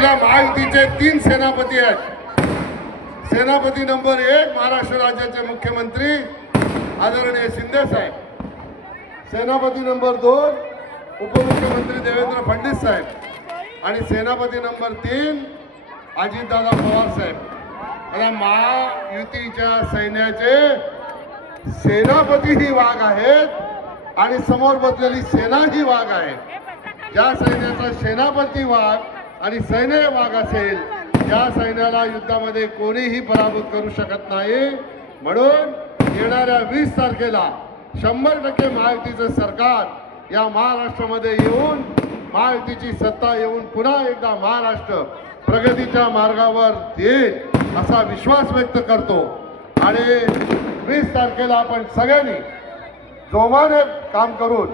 आपल्या महायुतीचे 3 सेनापती आहेत। सेनापती नंबर 1 महाराष्ट्र राज्याचे मुख्यमंत्री आदरणीय शिंदे साहेब, सेनापती नंबर 2 उपमुख्यमंत्री देवेंद्र फडणवीस साहेब आणि सेनापती नंबर 3 अजितदादा पवार साहेब। आता महायुतीच्या सैन्याचे सेनापती ही वाघ आहेत आणि समोर बसलेली सेना ही वाघ आहे। ज्या सैन्याचा सेनापती वाघ आणि सैन्य वाघ असेल त्या सैन्याला युद्धामध्ये कोणीही पराभूत करू शकत नाही। म्हणून येणाऱ्या 20 तारखेला 100% महायुतीचं सरकार या महाराष्ट्रामध्ये येऊन महायुतीची सत्ता येऊन पुन्हा एकदा महाराष्ट्र प्रगतीच्या मार्गावर येईल असा विश्वास व्यक्त करतो। आणि 20 तारखेला आपण सगळ्यांनी जोमाने काम करून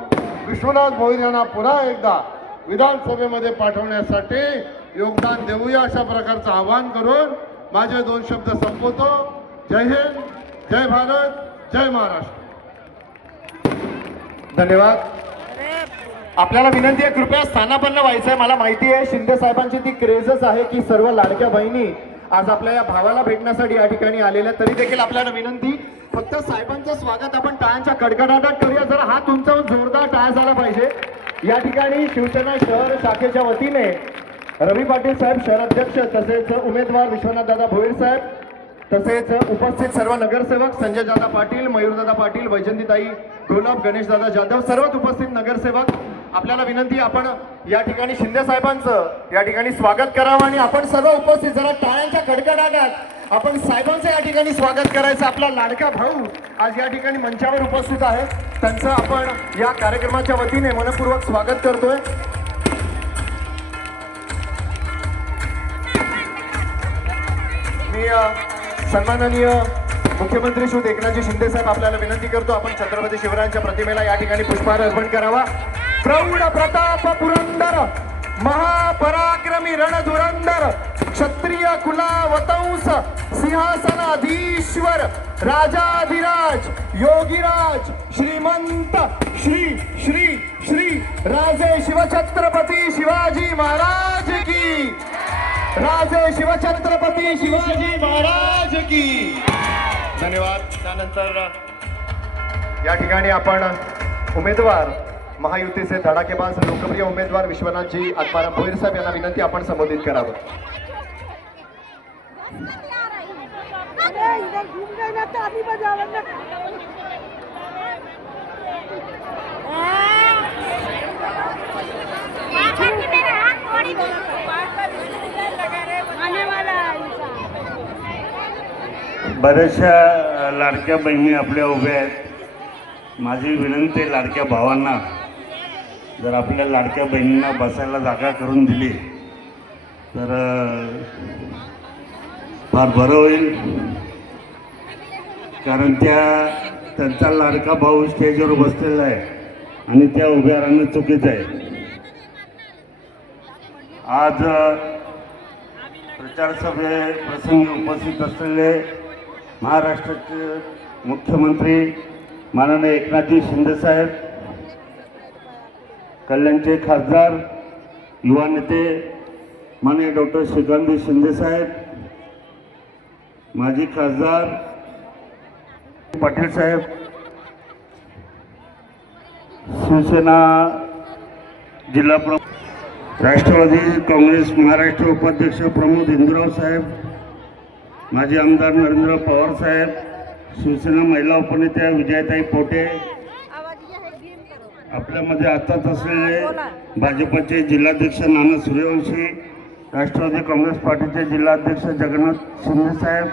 विश्वनाथ भोईर यांना पुन्हा एकदा विधानसभेमध्ये पाठवण्यासाठी योगदान देऊया अशा प्रकारचं आवाहन करून माझे 2 शब्द संपवतो। जय हिंद, जय भारत, जय महाराष्ट्र। धन्यवाद। आपल्याला विनंती आहे कृपया स्थानापन्न व्हायचं आहे। मला माहिती आहे शिंदे साहेबांची ती क्रेजच आहे की सर्व लाडक्या बहिणी आज आपल्या या भावाला भेटण्यासाठी या ठिकाणी आलेल्या, तरी देखील आपल्याला विनंती फक्त साहेबांचं स्वागत आपण टाळ्यांच्या कडकडाटात करूया। जरा हात उंचावून जोरदार टाळ्या झाला पाहिजे। या ठिकाणी शिवसेना शहर शाखेच्या वतीने रवी पाटील साहेब शहराध्यक्ष, तसेच उमेदवार विश्वनाथदादा भोईर साहेब, तसेच उपस्थित सर्व नगरसेवक संजयदादा पाटील, मयूरदादा पाटील, वैजंतीताई घोलप, गणेशदादा जाधव, सर्वच उपस्थित नगरसेवक, आपल्याला विनंती आपण या ठिकाणी शिंदे साहेबांचं या ठिकाणी स्वागत करावं आणि आपण सर्व उपस्थित जरा टाळ्यांच्या कडकडाटात आपण साहेबांचं या ठिकाणी स्वागत करायचं। आपला लाडका भाऊ आज या ठिकाणी मंचावर उपस्थित आहे, त्यांचं आपण या कार्यक्रमाच्या वतीने मनपूर्वक स्वागत करतोय। मी सन्माननीय मुख्यमंत्री श्री एकनाथजी शिंदे साहेब आपल्याला विनंती करतो आपण छत्रपती शिवरायांच्या प्रतिमेला या ठिकाणी पुष्पहार अर्पण करावा। प्रौढ प्रताप पुरंदर महापराक्रमी रणधुरंदर क्षत्रिय कुलावतंस सिंहासनाधीश्वर राजाधिराज योगीराज श्रीमंत श्री श्री श्री राजे शिवछत्रपती शिवाजी महाराज की, राजे शिवछत्रपती शिवाजी महाराज की। धन्यवाद। त्यानंतर या ठिकाणी आपण उमेदवार महायुतीचे धडाकेबाज लोकप्रिय उमेदवार विश्वनाथजी आत्माराम भोईर साहेब यांना विनंती आपण संबोधित करावं। बऱ्याचशा लाडक्या बहिणी आपल्या उभ्या आहेत। माझी विनंती आहे लाडक्या भावांना, जर आपल्या लाडक्या बहिणींना बसायला जागा करून दिली तर फार बरं होईल, कारण त्यांचा लाडका भाऊ स्टेजवर बसलेला आहे आणि त्या उभ्या राहणं चुकीचं आहे। आज प्रचार सभे प्रसंगी उपस्थित असलेले महाराष्ट्राचे मुख्यमंत्री माननीय एकनाथजी शिंदे साहेब, कल्याणचे खासदार युवा नेते माननीय डॉक्टर श्रीकांतजी शिंदे साहेब, माजी खासदार पाटील साहेब, शिवसेना जिल्हा प्रमुख राष्ट्रवादी काँग्रेस महाराष्ट्र उपाध्यक्ष प्रमोद इंदुराव साहेब, माजी आमदार नरेंद्र पवार साहेब, शिवसेना महिला उपनेत्या विजयताई पोटे, आपल्यामध्ये आताच असलेले भाजपचे जिल्हाध्यक्ष नाना सूर्यवंशी, राष्ट्रवादी काँग्रेस पार्टीचे जिल्हाध्यक्ष जगन्नाथ शिंदे साहेब,